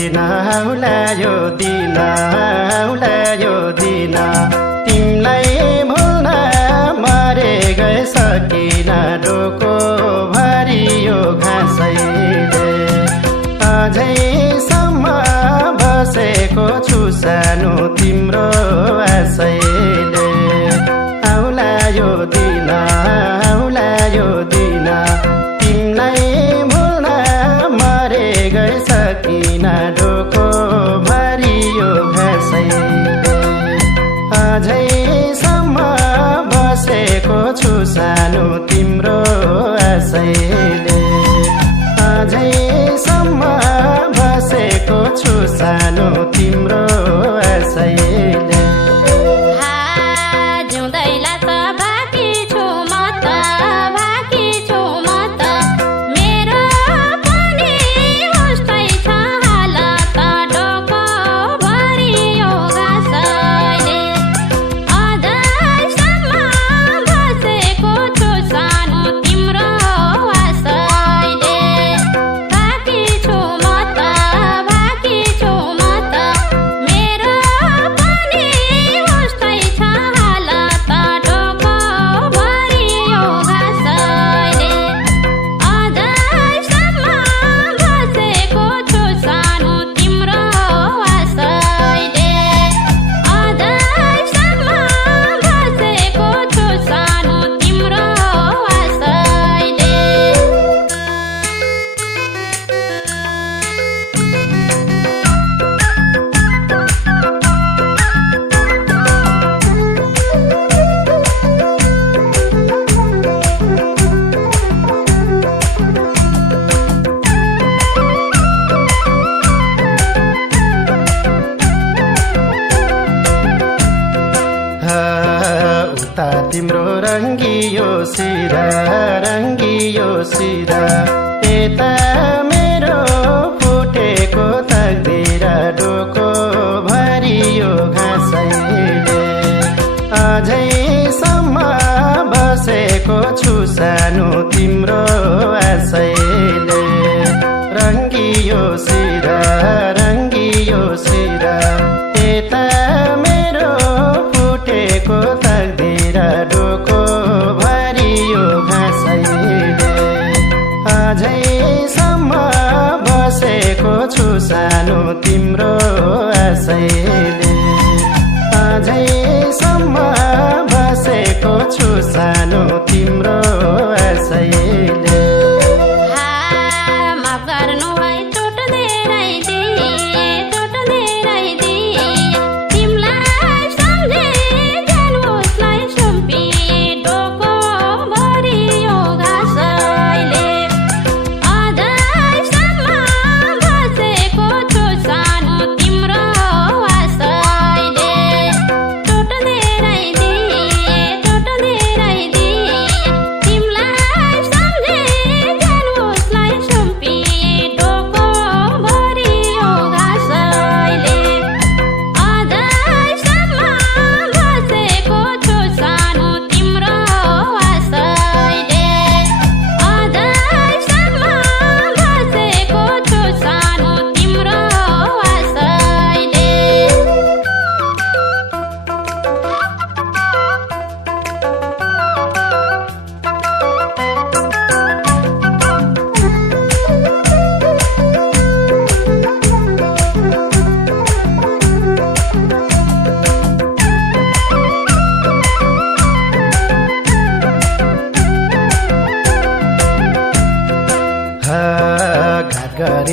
सकिन औला यो दिन तिमलाई भुल्न मरे गए सकिन डोको भरि यो घाँसैले अझैसम्म बसेको छु सानो तिम्रो आशैले औला यो दिन तिमलाई भुल्न मरे गए सकिन डोको भरि यो घाँसैले अझैसम्म बसेको छु सानो तिम्रो आशैले अझैसम्म बसेको छु सानो तिम्रो आशैले तिम्रो रङ्गियो सिरा यता मेरो फुटेको तकदिर डोको भरि यो घाँसैले अझैसम्म बसेको छु सानो तिम्रो आशैले रङ्गियो सिरा यता मेरो फुटेको तकदिर डोको भरि यो घाँसैले अझैसम्म बसेको छु सानो तिम्रो आशैले अझैसम्म बसेको छु सानो तिम्रो आशैले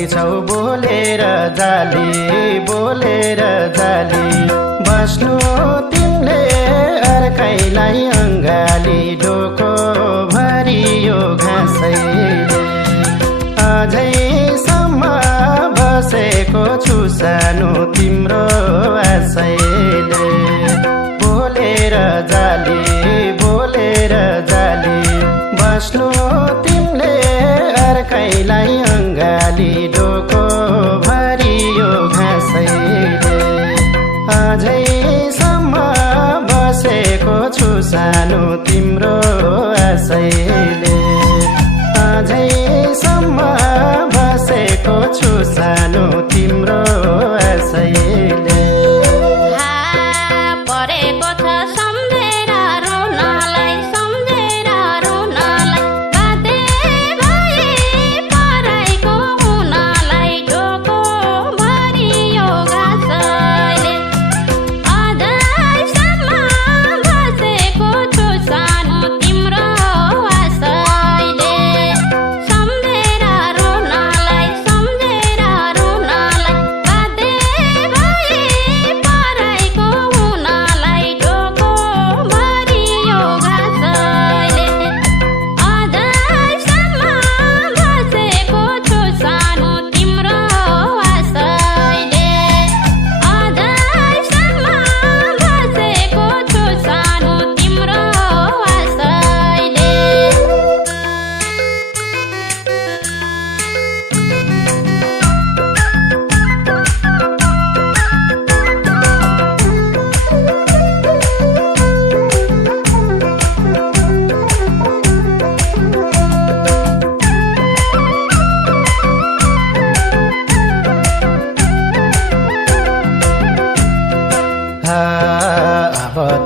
छौ बोलेर जाली बस्नु तिमीले अर्कैलाई अङ्गाली डोको भरि यो घाँसैले अझैसम्म बसेको छु सानो तिम्रो आशैले बोलेर जाली बस्नु तिमीले अर्कैलाई अङ्गाली डोको भरि यो घाँसैले अझैसम्म बसेको छु सानो तिम्रो आशैले अझैसम्म बसेको छु सानो तिम्रो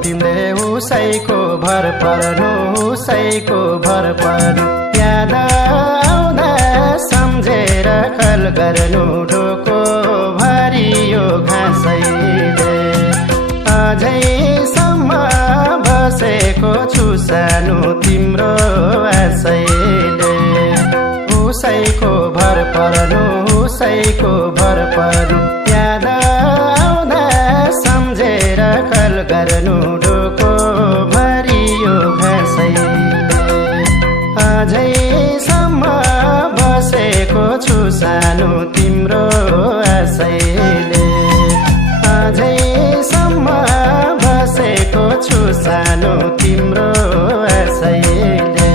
तिमीले उसैको भर पर्नु उसैको भर पर्नु याद आउँदा सम्झेर खल गर्नु ढोको भरियो घाँसैले अझैसम्म बसेको छु सानो तिम्रो आशैले उसैको भर पर्नु उसैको भर पर्नु याद आउँदा सम्झेर खल गर्नु ढोको भरियो घाँसैले अझैसम्म बसेको छु सानो तिम्रो आशैले अझैसम्म बसेको छु सानो तिम्रो आशैले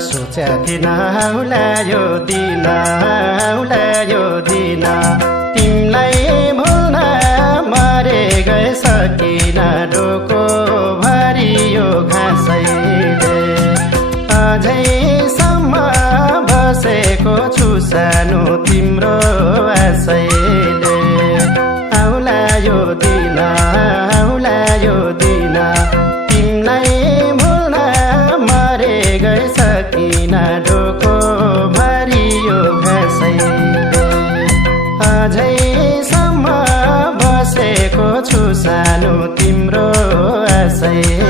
सोच्या थिएन आउला यो दिन तिमीलाई भुल्न मरे गए सकिन ढोको भरियो घाँसैले अझैसम्म बसेको छु सानो तिम्रो आशैले आउला यो दिन तिमीलाई भुल्न मरे गए सकिन ढोको भरियो घाँसैले अझैसम्म बसेको छु सानो तिम्रो आशैले